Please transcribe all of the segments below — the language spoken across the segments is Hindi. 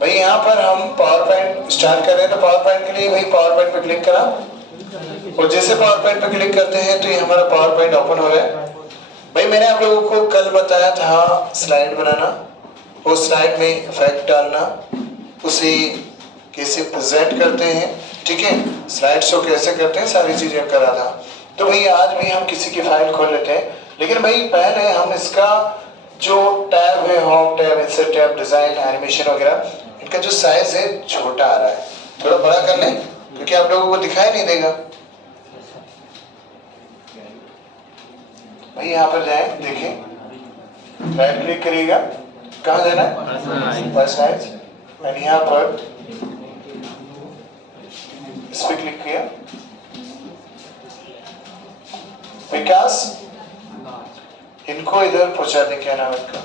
भाई यहाँ पर हम पावर पॉइंट स्टार्ट कर रहे हैं, तो पावर पॉइंट के लिए भाई पावर पॉइंट पे क्लिक करा, और जैसे पावर पॉइंट पे क्लिक करते हैं तो ये हमारा पावर पॉइंट ओपन हो रहा है। भाई मैंने आप लोगों को कल बताया था स्लाइड बनाना, वो स्लाइड में इफेक्ट डालना, उसे कैसे प्रेजेंट करते हैं, ठीक है, स्लाइड शो कैसे करते हैं, सारी चीजें करा था। तो भाई आज भी हम किसी की फाइल खोल लेते हैं, लेकिन भाई पहले हम इसका जो टैब है, home tab, insert tab, design, animation वगैरह, इनका जो साइज है छोटा आ रहा है, थोड़ा बड़ा कर लें क्योंकि आप लोगों को दिखाई नहीं देगा। भाई यहाँ पर जाए, देखें, राइट क्लिक करिएगा, कहाँ जाना है, पर्सनलाइज, एंड यहाँ पर इस पे क्लिक किया, विकास, इनको इधर पहुंचा दें, क्या नाम है इनका,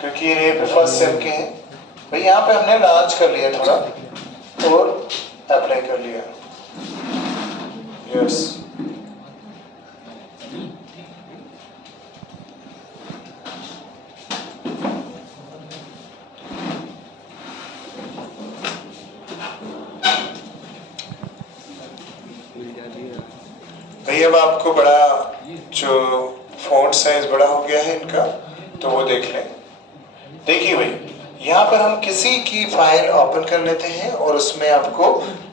क्योंकि ये फर्स्ट सेम के हैं। भाई यहाँ पे हमने लार्ज कर लिया थोड़ा और अप्लाई कर लिया, यस। भाई अब आपको बड़ा जो फॉन्ट साइज बड़ा हो गया है इनका, तो वो देख लें। देखिए भाई यहाँ पर हम किसी की फाइल ओपन कर लेते हैं और उसमें आपको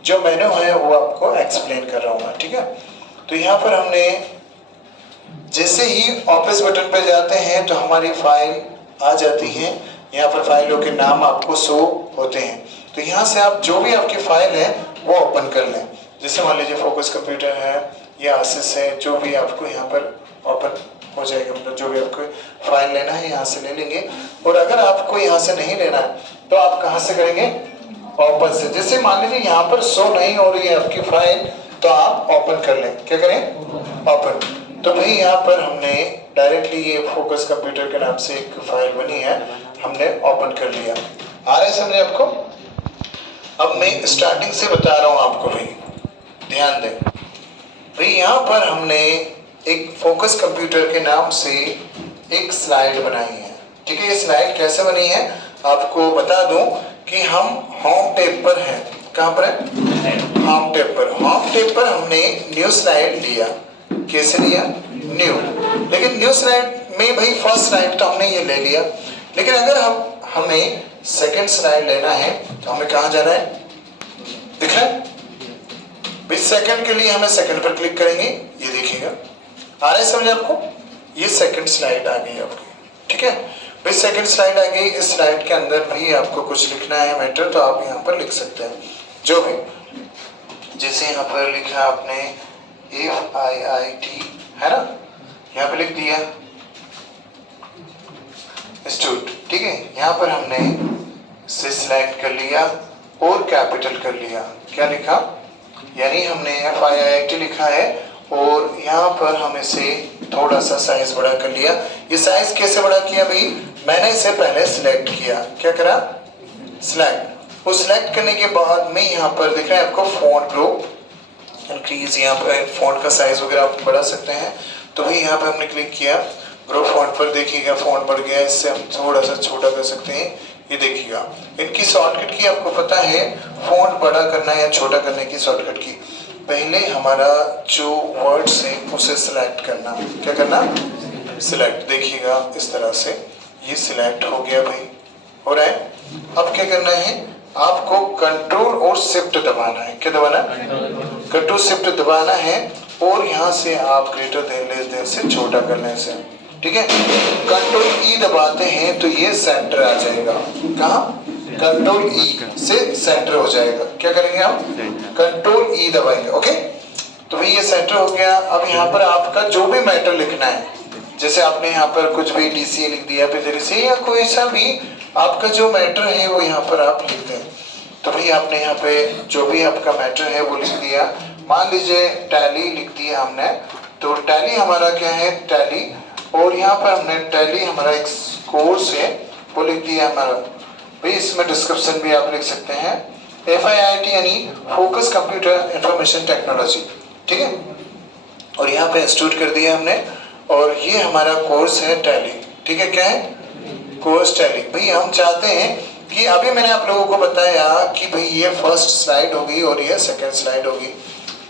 जो मेनू है वो आपको एक्सप्लेन कर रहा हूँ मैं, ठीक है। तो यहाँ पर हमने जैसे ही ऑफिस बटन पर जाते हैं तो हमारी फाइल आ जाती है, यहाँ पर फाइलों के नाम आपको शो होते हैं। तो यहाँ से आप जो भी आपकी फाइल है वो ओपन कर लें, जैसे मान लीजिए फोकस कंप्यूटर है या आसिस है, जो भी आपको यहाँ पर ओपन हो जाएगा, मतलब जो भी आपको फाइल लेना है यहाँ से ले लेंगे। और अगर आपको यहाँ से नहीं लेना है तो आप कहाँ से करेंगे, ओपन से। जैसे मान लीजिए यहाँ पर शो नहीं हो रही है आपकी फाइल, तो आप ओपन कर लें, क्या करें, ओपन। तो भाई यहाँ पर हमने डायरेक्टली ये फोकस कंप्यूटर के नाम से एक फाइल बनी है, हमने ओपन कर लिया। आ रहा है समझे आपको। अब मैं स्टार्टिंग से बता रहा हूँ आपको, भाई ध्यान दें। भाई यहाँ पर हमने एक फोकस कंप्यूटर के नाम से एक स्लाइड बनाई है, ठीक है। ये स्लाइड कैसे बनी है आपको बता दूं कि हम होम टैब पर हैं। कहाँ पर है, होम टैब पर। होम टैब पर हमने न्यू स्लाइड लिया, कैसे लिया, न्यू। लेकिन न्यू स्लाइड में भाई फर्स्ट स्लाइड तो हमने ये ले लिया, लेकिन अगर हमें सेकंड स्लाइड लेना है तो हमें कहाँ जाना है, दिख रहा है भाई। सेकंड के लिए हमें सेकंड पर क्लिक करेंगे, ये देखिएगा, आ रहा है समझ आपको। ये सेकंड स्लाइड आ गई आपकी, ठीक है भाई। सेकंड स्लाइड आ गई, इस स्लाइड के अंदर भी आपको कुछ लिखना है मैटर, तो आप यहाँ पर लिख सकते हैं जो भी, जैसे यहाँ पर लिखा आपने FIIT है ना, यहाँ पे लिख दिया इंस्टीट्यूट, ठीक है। यहाँ पर हमने से सिलेक्ट कर लिया और कैपिटल कर लिया, क्या लिखा, यानी हमने FIIT लिखा है और यहाँ पर हम इसे थोड़ा सा साइज बड़ा कर लिया। ये साइज कैसे बड़ा किया भाई, मैंने इसे पहले सिलेक्ट किया, क्या करा, सिलेक्ट। वो सिलेक्ट करने के बाद में यहाँ पर दिख रहा है आपको फॉन्ट ग्रो इंक्रीज, यहाँ पर फॉन्ट का साइज वगैरह आप बढ़ा सकते हैं। तो भाई यहाँ पर हमने क्लिक किया ग्रो फॉन्ट पर, देखिएगा फॉन्ट बढ़ गया। इससे हम थोड़ा सा छोटा कर सकते हैं, ये देखिएगा। इनकी शॉर्टकट की आपको पता है, फॉन्ट बड़ा करना या छोटा करने की शॉर्टकट की, पहले हमारा जो वर्ड्स है उसे सिलेक्ट करना, क्या करना, सिलेक्ट। देखिएगा इस तरह से ये सिलेक्ट हो गया भाई, हो रहा है। अब क्या करना है, आपको कंट्रोल और शिफ्ट दबाना है, क्या दबाना है, कंट्रोल शिफ्ट दबाना है, और यहाँ से आप ग्रेटर देन लेस देन से छोटा करने से, ठीक है। कंट्रोल ई दबाते हैं तो ये सेंटर आ जाएगा, कहाँ, कंट्रोल ई से सेंटर हो जाएगा। क्या करेंगे हम, कंट्रोल ई दबाएंगे, ओके। तो भाई ये सेंटर हो गया। अब यहाँ पर आपका जो भी मैटर लिखना है, जैसे आपने यहाँ पर कुछ भी DCA लिख दिया, फिर से या कोई सा भी आपका जो मैटर है वो यहाँ पर आप लिख दें। तो भाई आपने यहाँ पे जो भी आपका मैटर है वो लिख दिया। मान लीजिए टैली लिख दिया हमने, तो टैली हमारा क्या है, टैली, और यहाँ पर हमने टैली हमारा एक कोर्स है वो लिख दिया हमारा भाई। इसमें डिस्क्रिप्शन भी आप लिख सकते हैं, FIIT यानी फोकस कंप्यूटर इंफॉर्मेशन टेक्नोलॉजी, ठीक है। और यहाँ पे इंस्टीट्यूट कर दिया हमने, और ये हमारा कोर्स है टैली, ठीक है। क्या है, कोर्स टैली। भाई हम चाहते हैं कि अभी मैंने आप लोगों को बताया कि भाई ये फर्स्ट स्लाइड होगी और ये सेकंड स्लाइड होगी,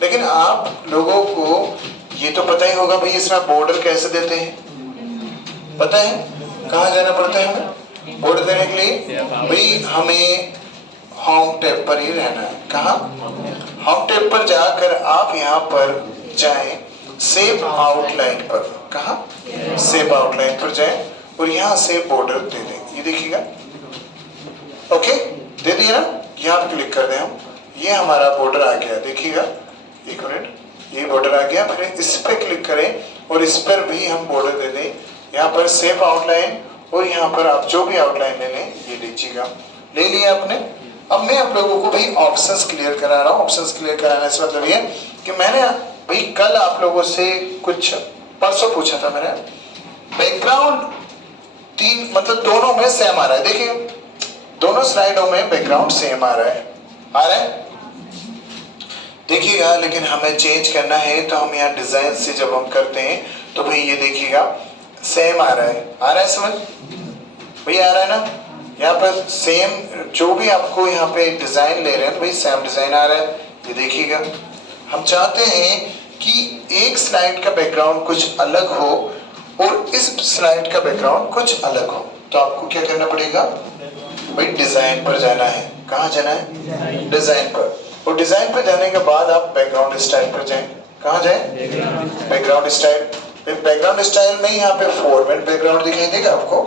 लेकिन आप लोगों को ये तो पता ही होगा भाई इसमें बॉर्डर कैसे देते हैं, पता है कहाँ जाना पड़ता है हमें बॉर्डर देने के लिए? भाई हमें होम टैब पर ही रहना है। कहाँ? होम टैब पर जाकर आप यहाँ पर जाएं सेव आउटलाइन पर। कहाँ? सेव आउटलाइन पर जाएं और यहाँ से बॉर्डर दे दें। ये देखिएगा, ओके दे दिया ना, यहाँ क्लिक कर दें हम, ये हमारा बॉर्डर आ गया। देखिएगा एक मिनट, ये बॉर्डर आ गया। फिर इस पे क्लिक करें और इस पर भी हम बॉर्डर दे दें। यहाँ पर सेव आउटलाइन और यहाँ पर आप जो भी आउटलाइन ले लें, ये लीजिएगा, ले लिया आपने। अब मैं आप लोगों को भाई ऑप्शंस क्लियर करा रहा हूँ। ऑप्शंस क्लियर कराने से मतलब ये कि मैंने भाई कल आप लोगों से कुछ परसों पूछा था मैंने, बैकग्राउंड तीन मतलब दोनों में सेम आ रहा है। देखिए दोनों स्लाइडों में बैकग्राउंड सेम आ रहा है देखिएगा, लेकिन हमें चेंज करना है तो हम यहाँ डिजाइन से जब हम करते हैं तो भाई ये देखिएगा सेम आ रहा है समझ भाई, आ रहा है ना? यहाँ पर सेम जो भी आपको यहाँ पे डिजाइन ले रहे हैं भाई सेम डिजाइन आ रहा है। ये देखिएगा, हम चाहते हैं कि एक स्लाइड का बैकग्राउंड कुछ अलग हो और इस स्लाइड का बैकग्राउंड कुछ अलग हो, तो आपको क्या करना पड़ेगा भाई डिजाइन पर जाना है। कहाँ जाना है? डिजाइन पर। और डिजाइन पर जाने के बाद आप बैकग्राउंड स्टाइल पर जाएं। कहाँ जाएं? Background style. बैकग्राउंड स्टाइल में यहाँ पे फॉर्मेट बैकग्राउंड दिखाई देगा आपको,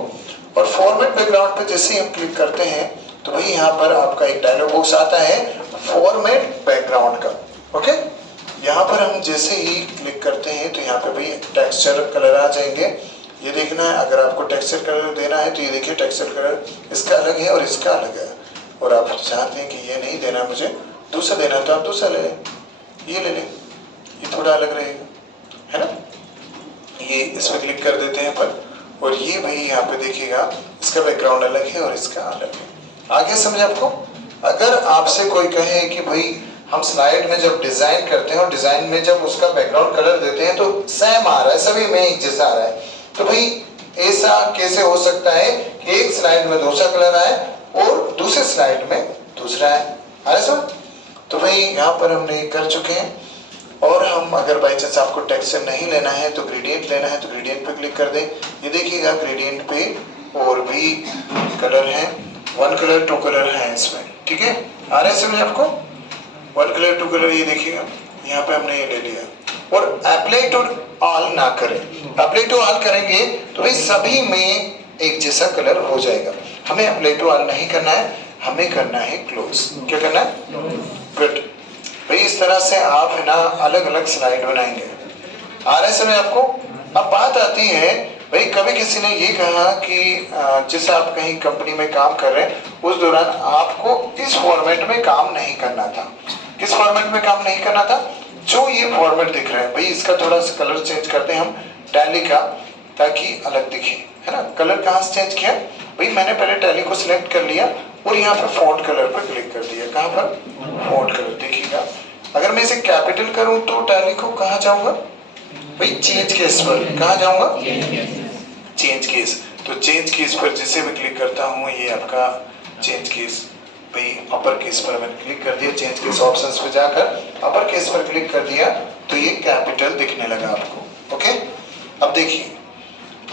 और फॉर्मेट बैकग्राउंड पे जैसे ही हम क्लिक करते हैं तो भाई यहाँ पर आपका एक डायलॉग बॉक्स आता है फॉर्मेट बैकग्राउंड का। ओके, यहाँ पर हम जैसे ही क्लिक करते हैं तो यहाँ पे भाई टेक्सचर कलर आ जाएंगे। ये देखना है, अगर आपको टेक्सचर कलर देना है तो ये देखिए टेक्सचर कलर इसका अलग है और इसका अलग है, और आप चाहते हैं कि ये नहीं देना मुझे, दूसरा देना तो आप दूसरा ले लें, ये ले लें, ये थोड़ा अलग रहेगा, है ना? ये इस पर क्लिक कर देते हैं पर, और ये भाई यहाँ पे देखिएगा इसका बैकग्राउंड अलग है और इसका अलग है। आगे समझ आपको? अगर आपसे कोई कहे कि भाई हम स्लाइड में जब डिजाइन करते हैं और डिजाइन में जब उसका बैकग्राउंड कलर देते हैं तो सेम आ रहा है, सभी में एक जैसा आ रहा है, तो भाई ऐसा कैसे हो सकता है कि एक स्लाइड में दूसरा कलर आए और दूसरे स्लाइड में दूसरा है सब? तो भाई यहाँ पर हमने कर चुके हैं। और हम अगर बाई चांस आपको टेक्सचर नहीं लेना है तो ग्रेडियंट लेना है तो ग्रेडियंट पे क्लिक कर दें। ये देखिएगा ग्रेडियंट पे और भी कलर हैं, 1 कलर 2 कलर हैं इसमें, ठीक है? आ रहा है समझ आपको? 1 कलर 2 कलर, ये देखिएगा यहाँ पे हमने ये ले लिया। और अप्लाई टू ऑल ना करें, अप्लाई टू ऑल करेंगे तो भाई सभी में एक जैसा कलर हो जाएगा। हमें अप्लाई टू ऑल नहीं करना है, हमें करना है क्लोज। क्या करना है? गुड भाई, इस तरह से आप है ना अलग अलग स्लाइड बनाएंगे। आ रहा है समझ आपको? अब बात आती है भाई, कभी किसी ने ये कहा कि जैसे आप कहीं कंपनी में काम कर रहे हैं उस दौरान आपको इस फॉर्मेट में काम नहीं करना था। किस फॉर्मेट में काम नहीं करना था? जो ये फॉर्मेट दिख रहा है भाई, इसका थोड़ा सा कलर चेंज करते हैं हम टैली का, ताकि अलग दिखे, है ना? कलर कहाँ से चेंज किया भाई? मैंने पहले टैली को सिलेक्ट कर लिया और यहाँ पर फॉन्ट कलर पर क्लिक कर दिया। कहाँ पर? Font colour. देखिएगा अगर मैं इसे कैपिटल करूं तो टैली को कहाँ जाऊंगा भाई? चेंज केस पर। कहाँ जाऊंगा? Change case. तो चेंज केस पर जैसे मैं क्लिक करता हूँ, ये आपका चेंज केस भाई अपर केस पर मैंने क्लिक कर दिया। चेंज केस ऑप्शंस पे जाकर अपर केस पर क्लिक कर दिया तो ये कैपिटल दिखने लगा आपको। ओके, अब देखिए,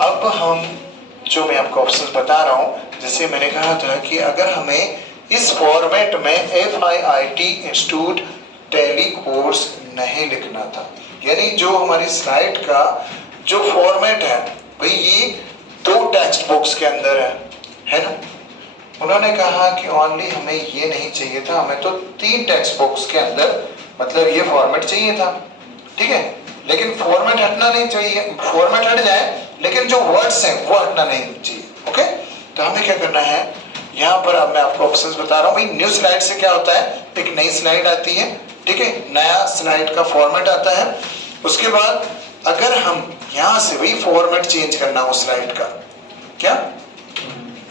अब हम जो मैं आपको ऑप्शंस बता रहा हूँ, जैसे मैंने कहा था कि अगर हमें इस फॉर्मेट में FIIT इंस्टीट्यूट टैली कोर्स नहीं लिखना था, यानी जो हमारी स्लाइड का जो फॉर्मेट है भाई ये 2 टेक्स्ट बॉक्स के अंदर है ना? उन्होंने कहा कि ओनली हमें ये नहीं चाहिए था, हमें तो 3 टेक्स्ट बॉक्स के अंदर मतलब ये फॉर्मेट चाहिए था, ठीक है? लेकिन फॉर्मेट हटना नहीं चाहिए, फॉर्मेट हट जाए लेकिन जो वर्ड्स हैं वो हटना नहीं चाहिए। ओके, तो हमें क्या करना है, यहाँ पर अब मैं आपको ऑप्शंस बता रहा हूँ भाई। न्यू स्लाइड से क्या होता है, एक नई स्लाइड आती है, ठीक है? नया स्लाइड का फॉर्मेट आता है। उसके बाद अगर हम यहाँ से भी फॉर्मेट चेंज करना हो स्लाइड का, क्या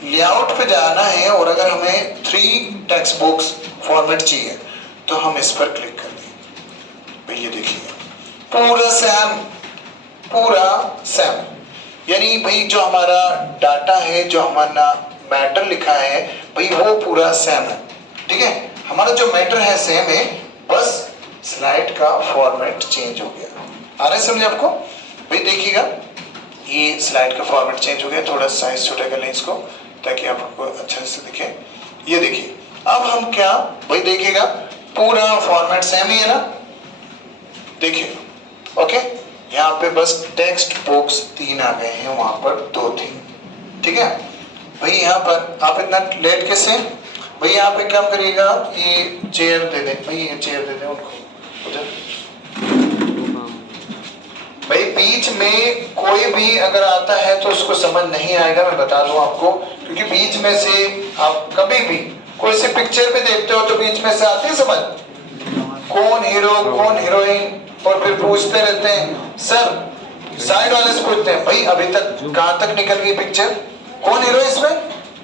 लेआउट पे जाना है, और अगर हमें 3 टेक्स्ट बॉक्स फॉर्मेट चाहिए तो हम इस पर क्लिक कर दें। भाई ये देखिए पूरा सेम यानी भाई जो हमारा डाटा है, जो हमारा मैटर लिखा है भाई वो पूरा सेम है, ठीक है। हमारा जो मैटर है सेम है, बस स्लाइड का फॉर्मेट चेंज हो गया। आ रहा है समझ आपको? भाई देखिएगा, ये स्लाइड का फॉर्मेट चेंज हो गया। थोड़ा साइज छोटा कर लें इसको ताकि आपको अच्छे से दिखे। ये देखिए, अब हम क्या भाई देखिएगा, पूरा फॉर्मेट सेम ही है ना, देखिए। ओके, यहाँ पे बस टेक्स्ट बॉक्स 3 आ गए हैं, वहां पर 2 थे, ठीक है भाई। यहाँ पर आप इतना लेट कैसे भाई, यहाँ पे क्या करिएगा, ये चेयर दे दें भाई, ये चेयर दे दें उनको उधर। भाई बीच में कोई भी अगर आता है तो उसको समझ नहीं आएगा, मैं बता दूं आपको, क्योंकि बीच में से आप कभी भी कोई से पिक्चर में देखते हो तो बीच में से आती है समझ, कौन हीरो कौन हीरोइन, और फिर पूछते रहते हैं सर, साइड वाले से पूछते हैं भाई अभी तक कहां तक निकल गई पिक्चर, कौन हीरो इसमें,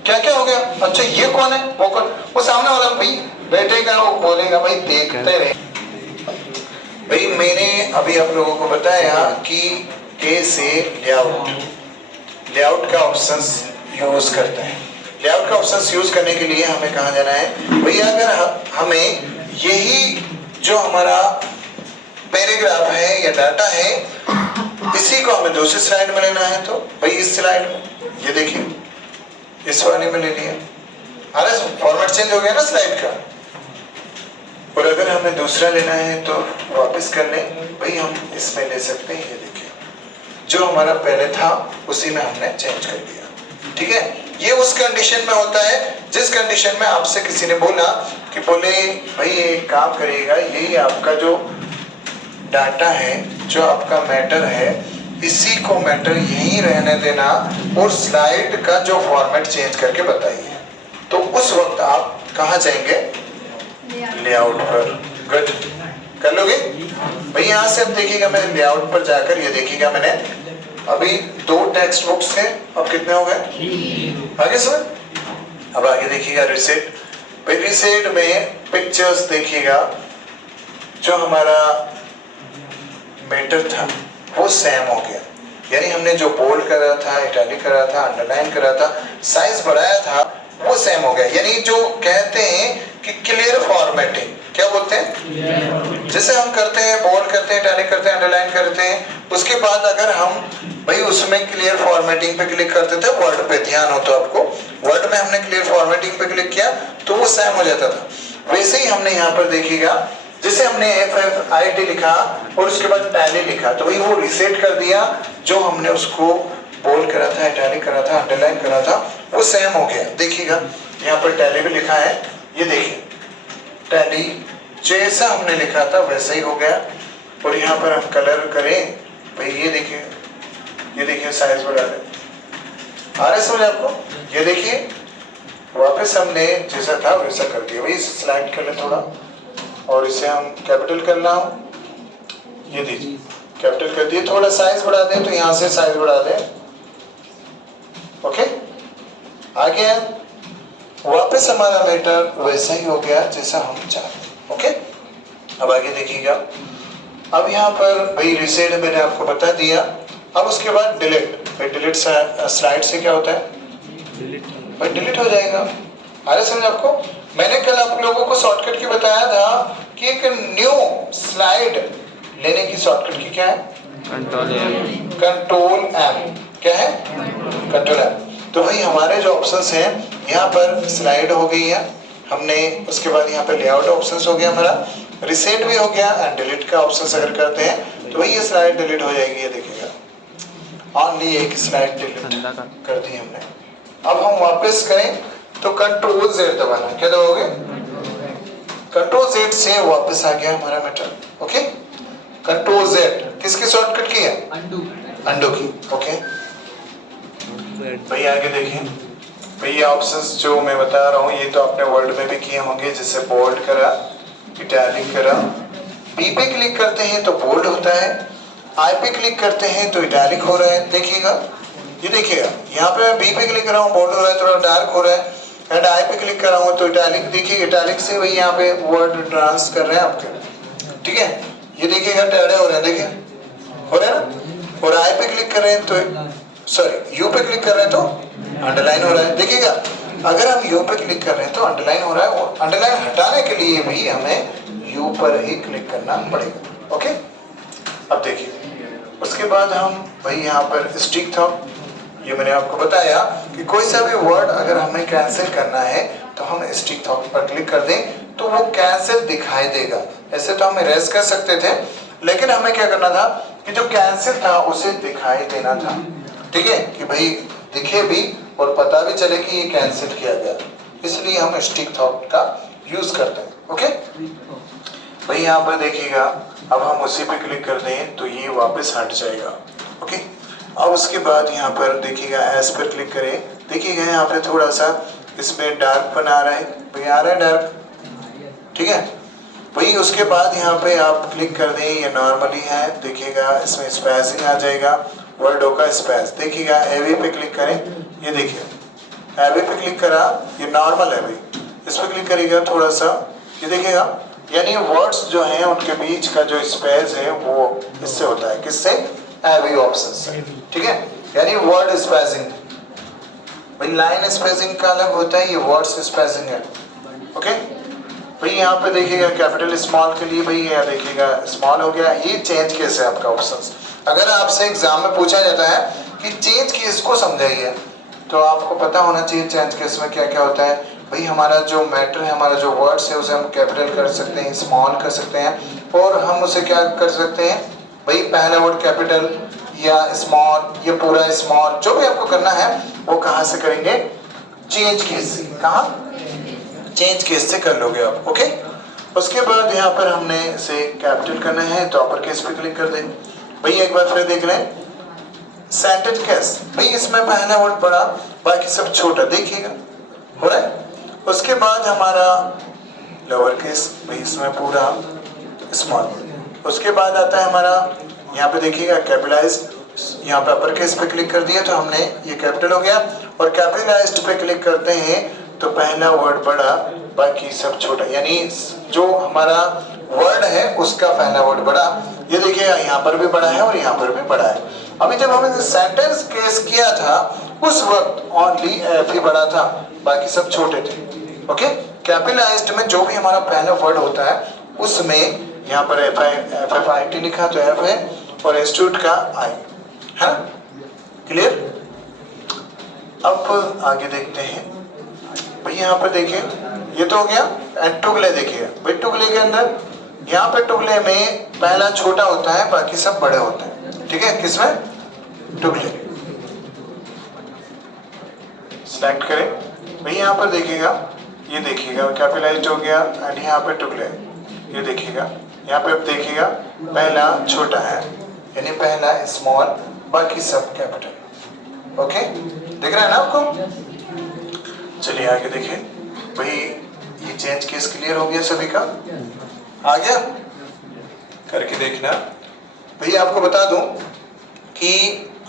क्या क्या हो गया, अच्छा ये कौन है, वो कौन, वो सामने वाला भाई बैठेगा, वो बोलेगा भाई देखते रहे। भाई मैंने अभी आप लोगों को बताया कि कैसे लेआउट का ऑप्शंस यूज करते हैं। लेआउट का ऑप्शंस यूज करने के लिए हमें कहाँ जाना है भैया, अगर हमें यही जो हमारा पैराग्राफ है या डाटा है, इसी को हमें दूसरी स्लाइड में लेना है, तो भाई इस स्लाइड में, ये देखिए इस वाले में ले लिया। अरे फॉर्मेट चेंज हो गया ना स्लाइड का। और अगर हमें दूसरा लेना है तो वापस कर लें भाई, हम इसमें ले सकते हैं। ये देखिए, जो हमारा पहले था उसी में हमने चेंज कर दिया, ठीक है। ये उस कंडीशन में होता है जिस कंडीशन में आपसे किसी ने बोला कि बोले भाई एक काम करिएगा, यही आपका जो डाटा है, जो आपका मैटर है, इसी को मैटर यहीं रहने देना और स्लाइड का जो फॉर्मेट चेंज करके बताइए। तो उस वक्त आप कहाँ जाएंगे, लेआउट पर। गुड, कर लोगे भाई। यहाँ से अब देखिएगा, मैं लेआउट पर जाकर ये देखिएगा, मैंने अभी 2 टेक्स्ट बुक्स थे, अब कितने हो गए आगे सर। अब आगे देखिएगा रिसेट। भाई रिसेट में पिक्चर्स देखिएगा, जो हमारा मैटर था वो सेम हो गया, यानी हमने जो बोल्ड करा था, इटैलिक करा था, अंडरलाइन करा था, साइज बढ़ाया था, वो सेम हो गया। यानी जो कहते हैं कि क्लियर फॉर्मेटिंग, क्या बोलते हैं, जैसे हम करते हैं बोल्ड करते हैं, इटैलिक करते हैं, अंडरलाइन करते हैं, उसके बाद अगर हम भाई उसमें क्लियर फॉर्मेटिंग पे क्लिक करते थे, वर्ड पे ध्यान हो तो आपको, वर्ड में हमने क्लियर फॉर्मेटिंग पे क्लिक किया तो वो सेम हो जाता था। वैसे ही हमने यहाँ पर देखिएगा, जैसे हमने FFIT लिखा और उसके बाद टैली लिखा, तो भाई वो रिसेट कर दिया, जो हमने उसको बोल्ड करा था, इटैलिक करा था, अंडरलाइन करा था, वो सेम हो गया। देखिएगा यहाँ पर टैली भी लिखा है, ये देखिए टैली जैसा हमने लिखा था वैसा ही हो गया। और यहाँ पर हम कलर करें भाई, ये देखिए, ये देखिए साइज बढ़ा दें, आ रहा है समझ आपको। ये देखिए वापस हमने जैसा था वैसा कर दिया। भाई स्लाइड कर ले थोड़ा, और इसे हम कैपिटल करना हो, ये दीजिए कैपिटल कर दिए, थोड़ा साइज बढ़ा दें तो यहाँ से साइज बढ़ा दें, ओके। आगे वापस हमारा मैटर वैसा ही हो गया जैसा हम चाहते, ओके। अब आगे देखिएगा, अब यहाँ पर भाई रिसेट मैंने आपको बता दिया। अब उसके बाद डिलीट, भाई डिलीट स्लाइड से क्या होता है, भाई डिलीट हो जाएगा। आ रहा समझ आपको। मैंने कल आप लोगों को शॉर्टकट की बताया था कि एक न्यू स्लाइड लेने की शॉर्टकट की क्या है, कंट्रोल एम, क्या है, कंट्रोल एम। तो भाई हमारे जो ऑप्शंस हैं, यहाँ पर स्लाइड हो गई है हमने, उसके बाद यहाँ पे लेआउट ऑप्शंस हो गया हमारा, रिसेट भी हो गया, एंड डिलीट का ऑप्शंस अगर करते हैं तो भाई ये स्लाइड डिलीट हो जाएगी। ये देखिएगा ऑनली एक स्लाइड डिलीट कर दी हमने। अब हम वापस करें तो कंट्रोल Z दबाना, क्या दबाओगे, कंट्रोल Z से वापस आ गया हमारा मैटर, ओके। कंट्रोल Z किसकी शॉर्टकट की है, अंडू की, ओके। भाई आगे देखिए, भाई ये ऑप्शंस जो मैं बता रहा हूँ ये तो आपने वर्ड में भी किए होंगे, जैसे बोल्ड करा, इटैलिक करा, बी पे क्लिक करते हैं तो बोल्ड होता है, आई पे क्लिक करते हैं तो इटैलिक हो रहा है। देखिएगा, ये देखिएगा यहाँ पे मैं बी पे क्लिक कर रहा हूँ, बोल्ड हो रहा है, थोड़ा डार्क हो रहा है, एंड आई पे क्लिक कर रहा हूँ तो इटैलिक। देखिए इटैलिक से भाई यहाँ पे वर्ड ट्रांस कर रहे हैं आपके, ठीक है। ये देखिएगा टेढ़े हो रहे हैं, देखिए हो रहे हैं ना। और आई पे क्लिक कर रहे हैं तो सॉरी यू पे क्लिक कर रहे हैं तो अंडरलाइन हो रहा है। देखिएगा अगर हम यू पे क्लिक कर रहे हैं तो अंडरलाइन हो रहा है, और अंडरलाइन हटाने के लिए भी हमें यू पर ही क्लिक करना पड़ेगा। ओके, अब देखिए उसके बाद हम भाई यहाँ पर स्टिक था, ये मैंने आपको बताया कि कोई सा भी वर्ड अगर हमें कैंसिल करना है तो हम स्टिक थॉक पर क्लिक कर दें तो वो कैंसिल दिखाई देगा। ऐसे तो हम इरेज कर सकते थे, लेकिन हमें क्या करना था कि जो कैंसिल था उसे दिखाई देना था। ठीक है, कि भाई दिखे भी और पता भी चले कि ये कैंसिल किया गया, इसलिए हम स्टिक थॉक का यूज करते हैं। ओके भाई यहाँ पर देखिएगा अब हम उसी पे क्लिक कर दें तो ये वापस हट जाएगा। ओके, अब उसके बाद यहाँ पर देखिएगा एस पर क्लिक करें, देखिएगा यहाँ पे थोड़ा सा इसमें डार्क बना आ रहा है, भाई आ रहा है डार्क। ठीक है भाई, उसके बाद यहाँ पे आप क्लिक कर दें, ये नॉर्मली है, देखिएगा इसमें स्पेसिंग आ जाएगा, वर्डों का स्पेस। देखिएगा एवी पे क्लिक करें, ये देखिए एवी पे क्लिक करा, ये नॉर्मल है भाई, इस पर क्लिक करिएगा थोड़ा सा, ये देखिएगा यानी वर्ड्स जो हैं उनके बीच का जो स्पेस है वो इससे होता है, किससे? एवी ऑप्शन से। ठीक है, यानी वर्ड स्पेसिंग, भाई लाइन स्पेसिंग का अलग होता है, ये वर्ड्स स्पेसिंग है। ओके भाई यहाँ पे देखिएगा कैपिटल स्मॉल के लिए भाई ये देखिएगा स्मॉल हो गया, ये चेंज केस है आपका ऑप्शंस। अगर आपसे एग्जाम में पूछा जाता है कि चेंज केस को समझाइए तो आपको पता होना चाहिए चेंज केस में क्या क्या होता है। भाई हमारा जो मैटर है, हमारा जो वर्ड्स है उसे हम कैपिटल कर सकते हैं, स्मॉल कर सकते हैं, और हम उसे क्या कर सकते हैं भाई पहला वर्ड कैपिटल या स्मॉल, ये पूरा स्मॉल, जो भी आपको करना है वो कहाँ से करेंगे? चेंज केस से। कहाँ? चेंज केस से कर लोगे आप। ओके, उसके बाद यहाँ पर हमने इसे कैपिटल करना है तो अपर केस पे क्लिक कर दें। भाई एक बार फिर देख लें सेंटेंस केस, भाई इसमें पहला वर्ड बड़ा बाकी सब छोटा, देखिएगा हो रहा है। उसके बाद हमारा लोअर केस, भाई इसमें पूरा स्मॉल। उसके बाद आता है हमारा यहाँ पे देखिएगा कैपिटलाइज्ड, यहाँ पे अपर केस पे क्लिक कर दिया तो हमने ये कैपिटल हो गया, और कैपिटलाइज्ड पे क्लिक करते हैं तो पहला वर्ड बड़ा बाकी सब छोटा, यानी जो हमारा वर्ड है उसका पहला वर्ड बड़ा। ये देखिएगा यहाँ पर भी बड़ा है और यहाँ पर भी बड़ा है। अभी जब हमने सेंटेंस केस किया था उस वक्त ओनली एफ ही बड़ा था, बाकी सब छोटे थे। ओके, कैपिटलाइज्ड में जो भी हमारा पहला वर्ड होता है उसमें यहाँ पर FFIT लिखा तो एफ है और इंस्टीट्यूट का आई है, क्लियर। अब आगे देखते हैं भाई, यहाँ पर देखिए ये तो हो गया। एंड टुगले देखिए भाई, टुगले के अंदर यहाँ पे टुगले में पहला छोटा होता है बाकी सब बड़े होते हैं। ठीक है, किसमें? टुगले। सिलेक्ट करें भाई, यहाँ पर देखिएगा, ये देखिएगा कैपिटलाइज्ड हो गया, एंड यहाँ पे टुगले, ये देखिएगा यहाँ पे अब देखिएगा पहला छोटा है यानी पहला स्मॉल, बाकी सब कैपिटल। ओके, दिख रहा है ना आपको? चलिए आगे देखिए भाई, ये चेंज केस क्लियर हो गया सभी का, आ गया? करके देखना भाई। आपको बता दूं कि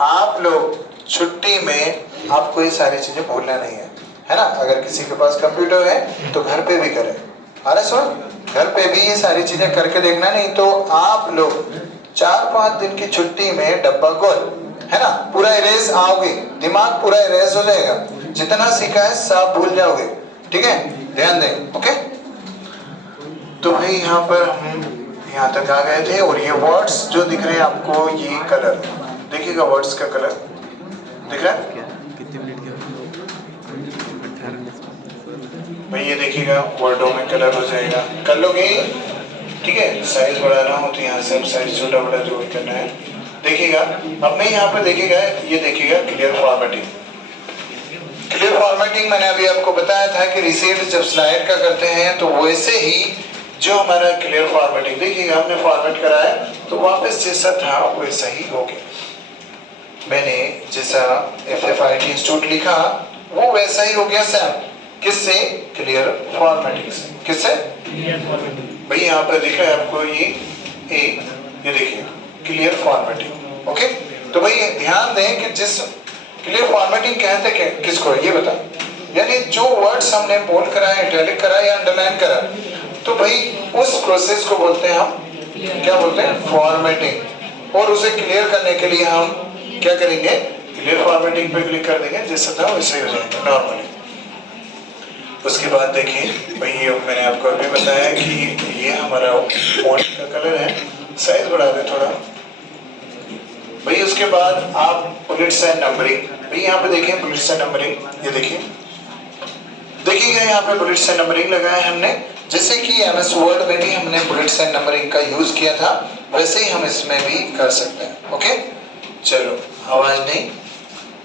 आप लोग छुट्टी में आपको ये सारी चीजें भूलना नहीं है ना। अगर किसी के पास कंप्यूटर है तो घर पे भी करें, अरे सुन, घर पे भी ये सारी चीजें करके देखना, नहीं तो आप लोग 4-5 दिन की छुट्टी में डब्बा गोल है ना, पूरा इरेज आओगे, दिमाग पूरा इरेज हो जाएगा, जितना सीखा है सब भूल जाओगे। ठीक है, ध्यान दें। ओके, तो भाई यहाँ पर हम यहाँ तक आ गए थे, और ये वर्ड्स जो दिख रहे हैं आपको, ये कलर देखिएगा, वर्ड्स का कलर दिख रहा है भाई, ये देखिएगा वर्डों में कलर हो जाएगा, कर लोगे। ठीक है, साइज बढ़ाना हो तो यहाँ से हम साइज छोटा बड़ा जो भी करना है देखिएगा। अब मैं यहाँ पे देखिएगा, ये देखिएगा क्लियर फॉर्मेटिंग। क्लियर फॉर्मेटिंग मैंने अभी आपको बताया था कि रिसीट जब स्लाइड का करते हैं तो वैसे ही जो हमारा क्लियर फॉर्मेटिंग, देखिएगा हमने फॉर्मेट करा है तो वापस जैसा था वैसा ही हो गया। मैंने जैसा FFIT इंस्टीट्यूट लिखा वो वैसा ही हो गया सेम, किससे? क्लियर फॉर्मेटिंग से। किससे? भाई यहाँ पर दिखा है आपको ये देखिए क्लियर फॉर्मेटिंग। ओके, तो भाई ध्यान दें कि जिस क्लियर फॉर्मेटिंग कहते हैं किसको, ये बता, यानी जो वर्ड्स हमने बोल्ड करा है, इटैलिक करा या अंडरलाइन करा, तो भाई उस प्रोसेस को बोलते हैं हम, क्या बोलते हैं? फॉर्मेटिंग। और उसे क्लियर करने के लिए हम क्या करेंगे? क्लियर फॉर्मेटिंग पे क्लिक कर देंगे, जैसा था वैसे ही हो जाएगा नॉर्मली। उसके बाद देखिए भाई ये मैंने आपको अभी बताया कि ये हमारा फॉन्ट का कलर है, साइज बढ़ा दें थोड़ा भाई। उसके बाद आप बुलेट्स एंड नंबरिंग, भाई यहाँ पे देखिए बुलेट्स एंड नंबरिंग, ये देखिएगा यहाँ पे बुलेट्स एंड नंबरिंग लगाया है हमने, जैसे कि एमएस वर्ड में भी हमने बुलेट्स एंड नंबरिंग का यूज किया था वैसे ही हम इसमें भी कर सकते हैं। ओके चलो, आवाज नहीं,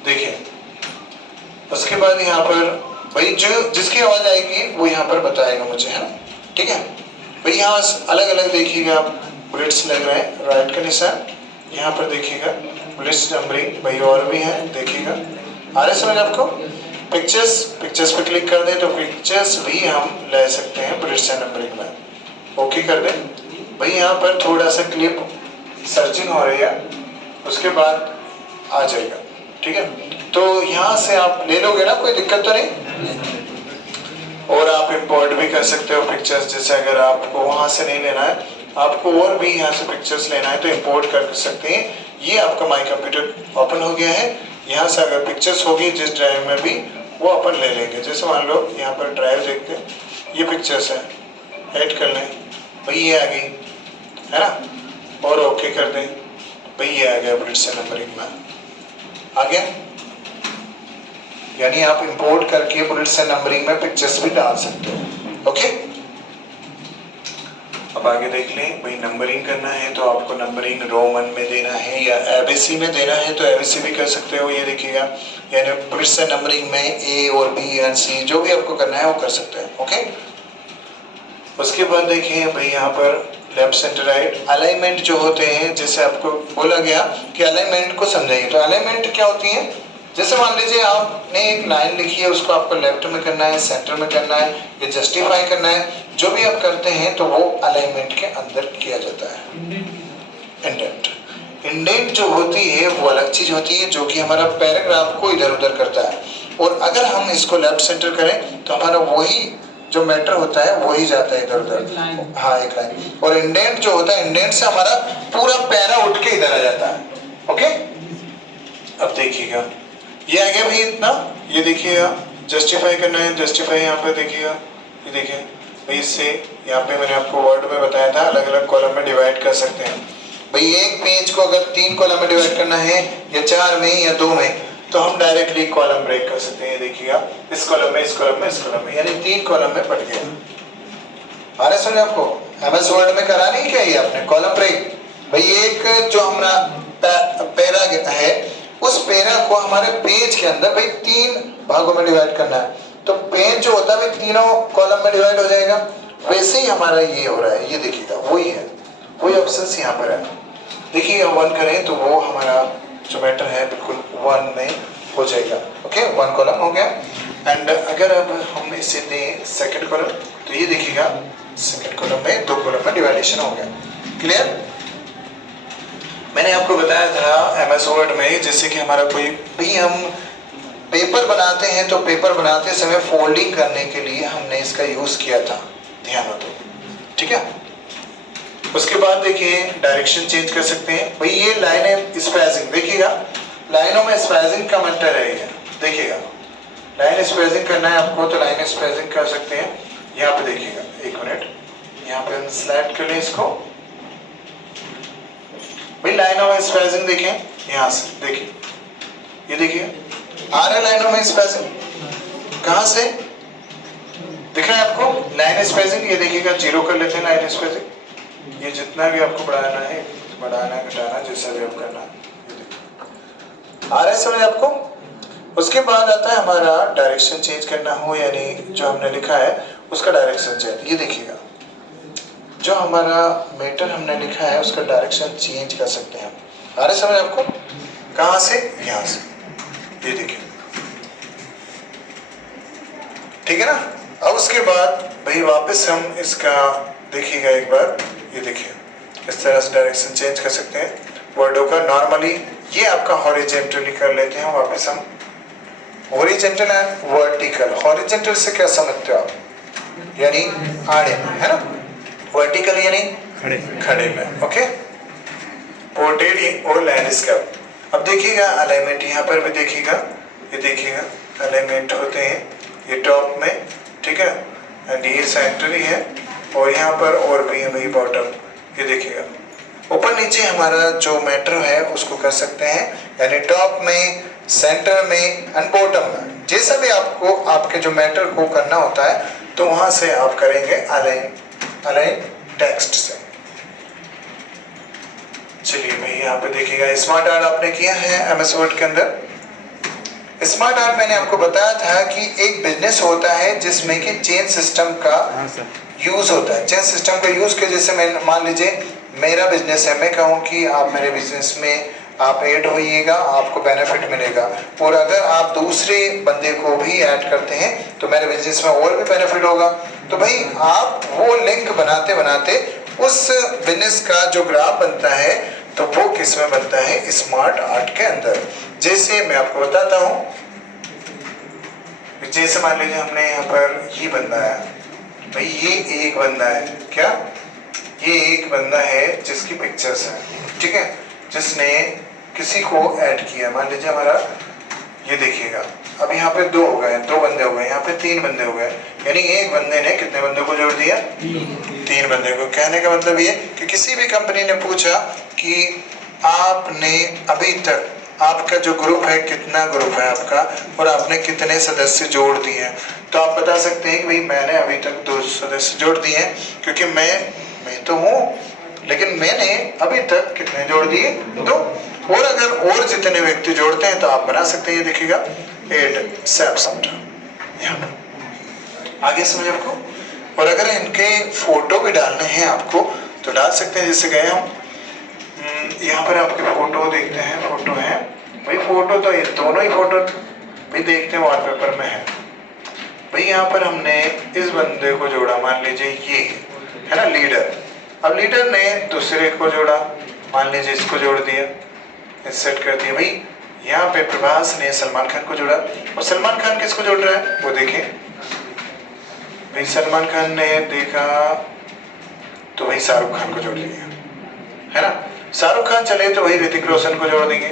देखिए उसके बाद यहाँ पर भाई जो जिसकी आवाज आएगी वो यहाँ पर बताएगा मुझे, है ना, ठीक है भाई। यहाँ अलग अलग देखिएगा बुलेट्स लग रहे हैं, राइट का निशान, यहाँ पर देखिएगा बुलेट्स नंबरिंग भाई और भी है, देखिएगा आ रहे समझ आपको। पिक्चर्स पे क्लिक कर दें तो पिक्चर्स भी हम ले सकते हैं बुलेट्स एंड नंबरिंग में। ओके कर दें भाई। यहाँ पर थोड़ा सा क्लिप सर्चिंग हो रही है, उसके बाद आ जाएगा, ठीक है। तो यहाँ से आप ले लोगे ना, कोई दिक्कत तो नहीं। और आप इंपोर्ट भी कर सकते हो पिक्चर्स, जैसे अगर आपको वहां से नहीं लेना है, आपको और भी यहाँ से पिक्चर्स लेना है तो इंपोर्ट कर सकते हैं। ये आपका माई कंप्यूटर ओपन हो गया है, यहाँ से अगर पिक्चर्स होगी जिस ड्राइव में भी वो अपन ले लेंगे। जैसे मान लो यहाँ पर ड्राइव देखते हैं, ये पिक्चर्स है, ऐड कर लें भाई, ये आ गई है ना, और ओके कर दें भाई, ये आ गया बुलेट्स एंड नंबरिंग में आ गया। यानी आप इंपोर्ट करके बुलेट्स एंड नंबरिंग में पिक्चर्स भी डाल सकते हो। ओके अब आगे देख लें भाई। नंबरिंग करना है तो आपको नंबरिंग रोमन में देना है या एबीसी में देना है तो एबीसी भी कर सकते हो, ये देखिएगा। यानी बुलेट्स एंड नंबरिंग में ए और बी एंड सी जो भी आपको करना है वो कर सकते हैं। ओके उसके बाद देखिए भाई यहाँ पर लेफ्ट सेंटर राइट अलाइनमेंट जो होते हैं, जैसे आपको बोला गया कि अलाइनमेंट को समझाइए, तो अलाइनमेंट क्या होती है। जैसे मान लीजिए आपने एक लाइन लिखी है, उसको आपको लेफ्ट में करना है, सेंटर में करना है या जस्टिफाई करना है, जो भी आप करते हैं तो वो अलाइनमेंट के अंदर किया जाता है। इंडेंट, इंडेंट जो होती है वो अलग चीज होती है, जो कि हमारा पैराग्राफ को इधर उधर करता है। और अगर हम इसको लेफ्ट सेंटर करें तो हमारा वही जो मैटर होता है वही जाता है इधर उधर। हाँ एक लाइन। और इंडेंट जो होता है, इंडेंट से हमारा पूरा पैरा उठ के इधर आ जाता है। ओके अब देखिएगा ये आ गया भाई इतना, ये देखिएगा जस्टिफाई करना है, जस्टिफाई यहाँ पे देखिएगा, ये देखिए भाई। इससे यहाँ पे मैंने आपको वर्ड में बताया था अलग अलग कॉलम में डिवाइड कर सकते हैं भाई। एक पेज को अगर 3 कॉलम में डिवाइड करना है या 4 में या 2 में, तो हम डायरेक्टली कॉलम ब्रेक कर सकते हैं। देखिएगा इस कॉलम में, इस कॉलम में, इस कॉलम में, यानी 3 कॉलम में पड़ गया। आ रहा समझ आपको। एमएस वर्ड में करा नहीं क्या ये आपने कॉलम ब्रेक भाई। एक जो हमारा पैरा है, उस पैरा को हमारे पेज के अंदर भाई 3 भागों में डिवाइड करना है, तो पेज जो होता है भाई तीनों कॉलम में डिवाइड हो जाएगा। वैसे ही हमारा ये हो रहा है, ये देखिएगा वही है, वही ऑप्शन यहाँ पर है। देखिएगा 1 करें तो वो हमारा जो मैटर है बिल्कुल 1 में हो जाएगा। ओके 1 कॉलम हो गया। एंड अगर अब हम इसे दें सेकंड कॉलम, तो ये देखिएगा सेकंड कॉलम में 2 कॉलम में डिवाइडेशन हो गया। क्लियर। मैंने आपको बताया था एमएस वर्ड में, जैसे कि हमारा कोई भी हम पेपर बनाते हैं तो पेपर बनाते समय फोल्डिंग करने के लिए हमने इसका यूज किया था, ध्यान हो तो, ठीक है। उसके बाद देखिए डायरेक्शन चेंज कर सकते हैं भाई। ये लाइनें स्पेसिंग देखिएगा, लाइनों में स्पेसिंग का मैटर है ये, देखिएगा लाइन स्पेसिंग करना है आपको तो लाइन स्पेसिंग कर सकते हैं। यहाँ पे देखिएगा 1 मिनट, यहाँ पे हम सिलेक्ट कर लें इसको भाई। लाइनों में स्पेसिंग देखें, यहाँ से देखिए, ये देखिए आ रहा है लाइनों में स्पेसिंग। कहाँ से दिख रहा है आपको लाइन स्पेसिंग। ये देखिएगा 0 कर लेते हैं लाइन स्पेसिंग। ये जितना भी आपको बढ़ाना है, बढ़ाना घटाना जैसा भी आप करना है, आ रहा है समझ आपको। उसके बाद आता है हमारा डायरेक्शन चेंज करना हो, यानी जो हमने लिखा है उसका डायरेक्शन चेंज। ये देखिएगा जो हमारा मैटर हमने लिखा है उसका डायरेक्शन चेंज कर सकते हैं हम। आ रहे समझ आपको। कहाँ से, यहाँ से, ये देखिए, ठीक है ना। अब उसके बाद भाई वापस हम इसका देखिएगा एक बार, ये देखिए इस तरह से डायरेक्शन चेंज कर सकते हैं वर्डों का। नॉर्मली ये आपका हॉरिजेंटली कर लेते हैं वापस हम, हॉरिजेंटल एंड वर्टिकल। हॉरिजेंटल से क्या समझते हो आप, यानी आड़े में, है ना। वर्टिकल यानी खड़े में। ओके पोर्ट्रेट और लैंडस्केप। अब देखिएगा अलाइनमेंट, यहाँ पर भी देखिएगा, ये देखिएगा अलाइनमेंट होते हैं ये टॉप में, ठीक है, एंड ये सेंटर ही है, और यहाँ पर और भी है भाई बॉटम, ये देखिएगा ऊपर नीचे हमारा जो मैटर है उसको कर सकते हैं, यानी टॉप में, सेंटर में एंड बॉटम में, जैसा भी आपको आपके जो मैटर को करना होता है तो वहां से आप करेंगे अलाइन टेक्स्ट से। चलिए भाई यहाँ पे देखिएगा स्मार्ट आर्ट आपने किया है एमएस वर्ड के अंदर। स्मार्ट आर्ट मैंने आपको बताया था कि एक बिजनेस होता है जिसमें कि चेन सिस्टम का यूज होता है। चेन सिस्टम का यूज के जैसे मैं मान लीजिए मेरा बिजनेस है, मैं कहूँ कि आप मेरे बिजनेस में आप ऐड होइएगा, आपको बेनिफिट मिलेगा, और अगर आप दूसरे बंदे को भी ऐड करते हैं तो मेरे बिजनेस में और भी बेनिफिट होगा। तो भाई आप वो लिंक बनाते बनाते उस बिजनेस का जो ग्राफ बनता है तो वो किस में बनता है, स्मार्ट आर्ट के अंदर। जैसे मैं आपको बताता हूँ, जैसे मान लीजिए हमने यहाँ पर ये बंदा है भाई, ये एक बंदा है, क्या ये एक बंदा है जिसकी पिक्चर्स है, ठीक है, जिसने किसी को ऐड किया, मान लीजिए हमारा ये देखिएगा, अब यहाँ पे दो हो गए, दो बंदे हो गए, यहाँ पे तीन बंदे हो गए, यानी एक बंदे ने कितने बंदों को जोड़ दिया, तीन बंदे को। कहने का मतलब ये कि किसी भी कंपनी ने पूछा कि आपने अभी तक आपका जो ग्रुप है कितना ग्रुप है आपका और आपने कितने सदस्य जोड़ दिए हैं, तो आप बता सकते हैं कि भाई मैंने अभी तक 2 सदस्य जोड़ दिए हैं, क्योंकि मैं तो हूँ, लेकिन मैंने अभी तक कितने जोड़ दिए, 2। और अगर और जितने व्यक्ति जोड़ते हैं तो आप बना सकते हैं, ये देखिएगा 8 सेप्स यहाँ पर। आगे समझ आपको। और अगर इनके फोटो भी डालने हैं आपको तो डाल सकते हैं, जैसे गए हम यहाँ पर आपके फोटो देखते हैं, फोटो है भाई, फोटो तो ये दोनों ही फोटो भाई देखते हैं वॉलपेपर में है भाई। यहाँ पर हमने इस बंदे को जोड़ा, मान लीजिए ये है ना लीडर, अब लीडर ने दूसरे को जोड़ा, मान लीजिए इसको जोड़ दिया, सेट कर दिया भाई। यहाँ पे प्रभास ने सलमान खान को जोड़ा, और सलमान खान किसको जोड़ रहा है वो देखें भाई, सलमान खान ने देखा तो भाई शाहरुख खान को जोड़ लिया, है ना। शाहरुख खान चले तो भाई ऋतिक रोशन को जोड़ देंगे,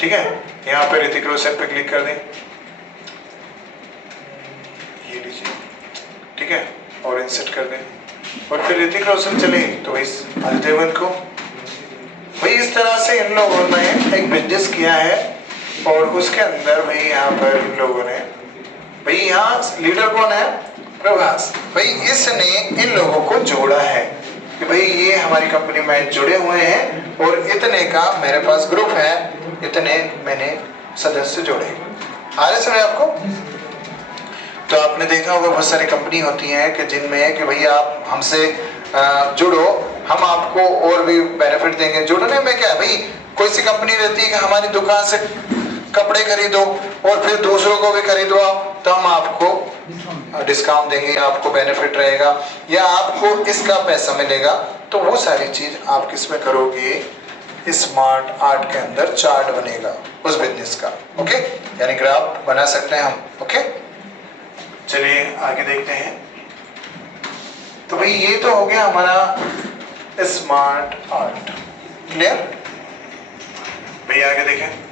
ठीक है, यहाँ पे ऋतिक रोशन पे क्लिक कर दें, ये लीजिए, ठीक है, और इंसर्ट कर दें, और फिर ऋतिक रोशन चले तो भाई अजय देवगन को। भाई इस तरह से इन लोगों ने एक बिजनेस किया है, और उसके अंदर भाई यहाँ पर इन लोगों ने भाई, यहाँ लीडर कौन है, प्रभास भाई, इसने इन लोगों को जोड़ा है कि भाई ये हमारी कंपनी में जुड़े हुए हैं और इतने का मेरे पास ग्रुप है, इतने मैंने सदस्य जोड़े। आ रहे समझ आपको। तो आपने देखा होगा बहुत सारी कंपनी होती हैं कि जिनमें कि भाई आप हमसे जुड़ो, हम आपको और भी बेनिफिट देंगे। जुड़ने में क्या है भाई, कोई सी कंपनी रहती है कि हमारी दुकान से कपड़े खरीदो और फिर दूसरों को भी खरीदो आप, तो हम आपको डिस्काउंट देंगे, आपको बेनिफिट रहेगा, या आपको इसका पैसा मिलेगा। तो वो सारी चीज आप किस में करोगे, स्मार्ट आर्ट के अंदर चार्ट बनेगा उस बिजनेस का, ओके, यानी ग्राफ बना सकते हैं हम, ओके। चलिए आगे देखते हैं। तो भाई ये तो हो गया हमारा स्मार्ट आर्ट, क्लियर। भाई आगे देखें।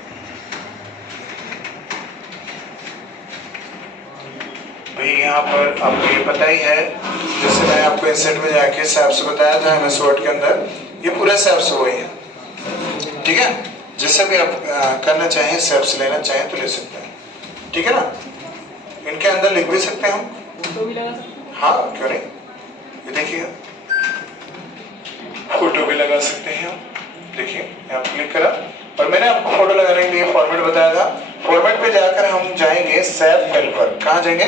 भाई यहाँ पर आपको ये पता ही है, जैसे मैं आपको इंसेट में जाके सैप्स बताया था एमएस वर्ड के अंदर, ये पूरा सैप्स वही है, ठीक है। जैसे भी आप करना चाहें, सैप्स लेना चाहें तो ले सकते हैं, ठीक है ना। इनके अंदर लिख भी सकते हैं हम, फोटो भी लगा सकते हैं, हाँ क्यों नहीं, ये देखिए फोटो भी लगा सकते हैं हम, देखिए यहाँ क्लिक करा, और मैंने आपको फोटो लगाने के लिए फॉर्मेट बताया था। फॉर्मेट पे जाकर हम जाएंगे सैप फिल पर, कहाँ जाएंगे,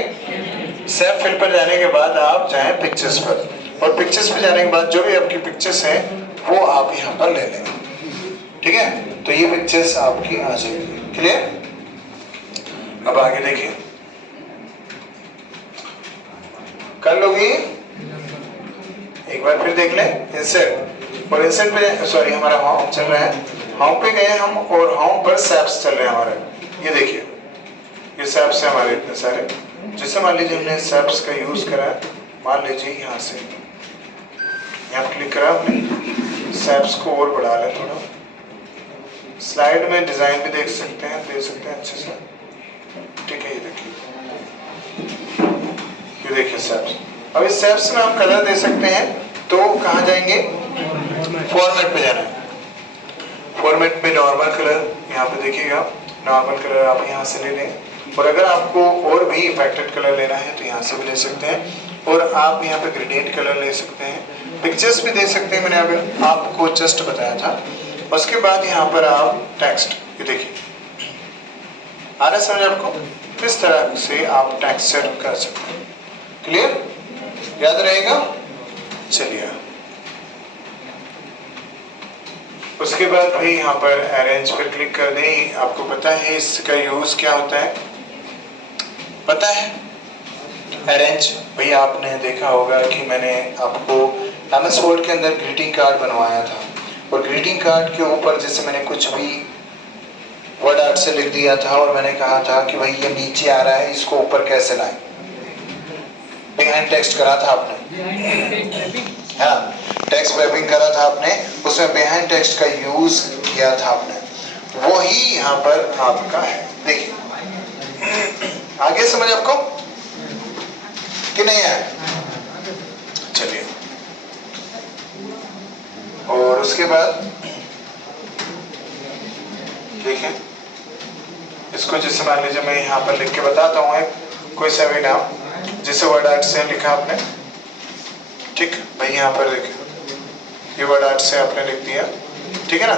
सैप फिल पर जाने के बाद आप जाएं पिक्चर्स पर, और पिक्चर्स पे जाने के बाद जो भी आपकी पिक्चर्स हैं वो आप यहाँ पर ले लें, ठीक है। तो ये पिक्चर्स आपकी आ जाएगी, क्लियर। अब आगे देखिए, कर लोगी, एक बार फिर देख लें इंसर्ट, और इंसर्ट पे सॉरी हमारा होम चल रहा है, होम पे गए हम और होम पर सैप्स चल रहे हैं हमारे। ये देखिए ये सैप्स है हमारे इतने सारे, जैसे मान लीजिए हमने सैप्स का यूज करा, मान लीजिए यहाँ से यहाँ क्लिक करा हमने, सैप्स को और बढ़ा लें थोड़ा, स्लाइड में डिजाइन भी देख सकते हैं, दे सकते हैं अच्छे से। ठीक है, ये देखिए, ये देखिए सेप्स। अब इस सेप्स में हम कलर दे सकते हैं, तो कहाँ जाएंगे? फॉर्मेट पे जाना है। फॉर्मेट में नॉर्मल कलर, यहाँ पे देखिएगा नॉर्मल कलर आप यहाँ से ले लें, और अगर आपको और भी इफेक्टेड कलर लेना है तो यहाँ से भी ले सकते हैं, और आप यहाँ पे ग्रेडियंट कलर ले सकते हैं, पिक्चर्स भी दे सकते हैं। मैंने अभी आपको जस्ट बताया था। उसके बाद यहाँ पर आप टेक्स्ट, ये देखिए, आ रहा है समझ आपको? किस तरह से आप टेक्स्ट सेट कर सकते हैं। क्लियर? याद रहेगा? चलिए, उसके बाद भाई यहाँ पर अरेंज पर क्लिक कर दें। आपको पता है इसका यूज क्या होता है? पता है? अरेंज भाई आपने देखा होगा कि मैंने आपको MS वर्ड के अंदर ग्रीटिंग कार्ड बनवाया था, और ग्रीटिंग कार्ड के ऊपर जैसे मैंने कुछ भी वर्ड आर्ट से लिख दिया था, और मैंने कहा था कि भाई ये नीचे आ रहा है, इसको ऊपर कैसे लाएं। बिहाइंड टेक्स्ट करा था आपने, हाँ, टेक्स्ट रैपिंग करा था आपने, उसमें बिहाइंड टेक्स्ट का यूज किया था आपने, वही यहाँ पर आपका है। देखिए, आगे समझ आपको कि नहीं है? चलिए, और उसके बाद देखिए, इसको जैसे मान लीजिए मैं यहाँ पर लिख के बताता हूँ कोई सा भी नाम, जैसे वर्ड आर्ट से लिखा आपने, ठीक भाई, यहाँ पर देखिए ये वर्ड आर्ट से आपने लिख दिया, ठीक है ना।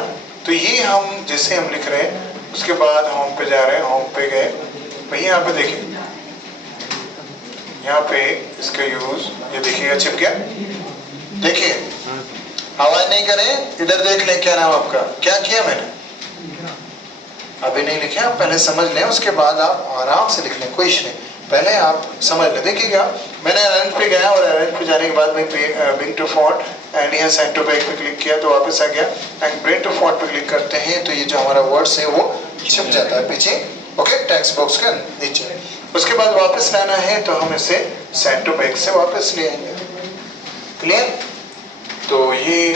तो ये हम जैसे हम लिख रहे हैं, उसके बाद होम पे जा रहे हैं, होम पे गए भाई, यहाँ पे देखिए, यहाँ पे इसका यूज ये देखिएगा, चिप गया। देखिए, आवाज नहीं करें, इधर देख लें। क्या नाम आपका? क्या किया मैंने? अभी नहीं लिखे, आप पहले समझ लें, उसके बाद आप आराम से लिख लें, कोई इशू नहीं, पहले आप समझ लें। देखिएगा, मैंने अरेंज पे गया, और अरेंज पे जाने के बाद मैं ब्रिंग टू फॉन्ट एंड यहाँ सेंड टू बैक पे क्लिक किया तो वापस आ गया, एंड ब्रिंग टू फॉन्ट पे क्लिक करते हैं तो ये जो हमारा वर्ड्स है वो छिप जाता है पीछे, ओके, टेक्स्ट बॉक्स के नीचे। उसके बाद वापस लाना है तो हम इसे सेंड टू बैक से वापस ले आएंगे। क्लियर? तो ये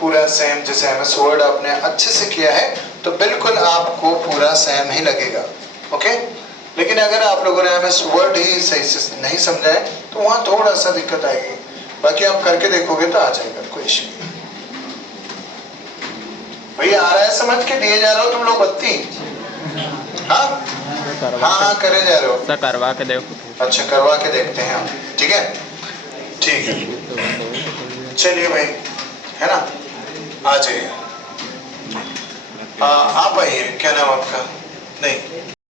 पूरा सेम, जैसे MS वर्ड आपने अच्छे से किया है तो बिल्कुल आपको पूरा सेम ही लगेगा, ओके। लेकिन अगर आप लोगों ने MS वर्ड ही सही से नहीं समझा है तो वहाँ थोड़ा सा दिक्कत आएगी, बाकी आप करके देखोगे तो आ जाएगा, कोई इश्यू नहीं। भैया आ रहा है समझ के? दिए जा रहे हो तुम लोग बत्ती? हाँ हाँ, करे जा रहे हो? सर करवा के देखो। अच्छा, करवा के देखते हैं हम, ठीक है, ठीक है। चलिए भाई, है ना, आ जाइए। आप आइए। क्या नाम आपका? नहीं